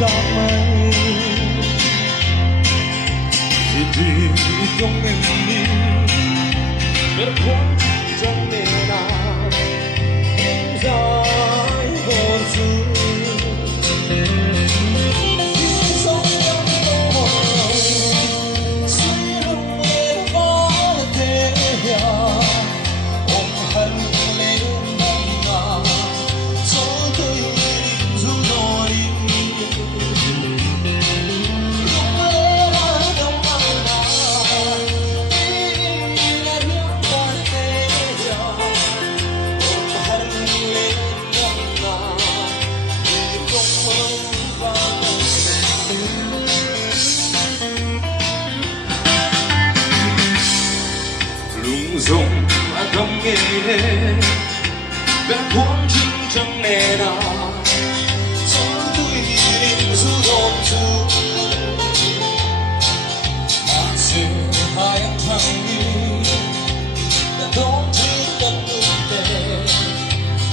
damai di 동네 berkuat jendela Zai bozu lung trong nghề bên cuốn chim trong nề đà cho tôi định du đồn chú mà sẽ hai anh thằng đi đã đón thứ tân ưu tệ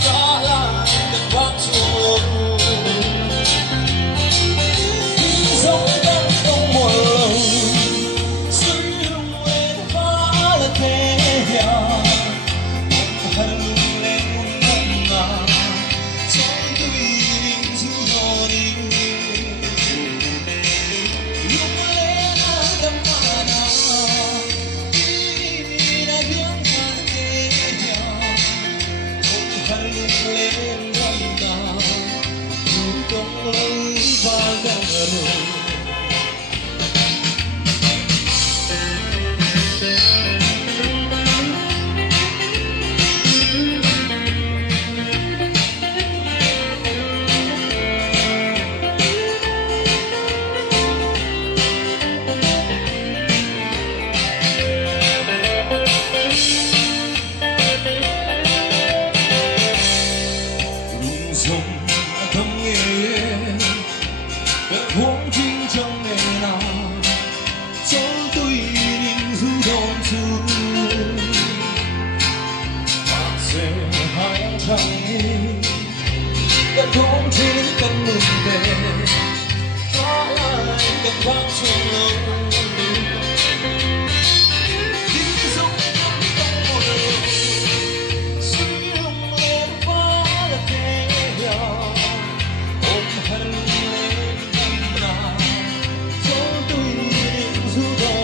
cả là tình bác chuông giống đang trong một lòng suy lung lên phá là thế thâm nghề bên cuốn chinh trong ngày nào cho tôi định du đồn chú mà sẽ hai anh thằng đi đã đón trên cánh mừng về có lại cánh vang chuông lớn Hãy subscribe cho kênh Ghiền Mì Gõ để không bỏ lỡ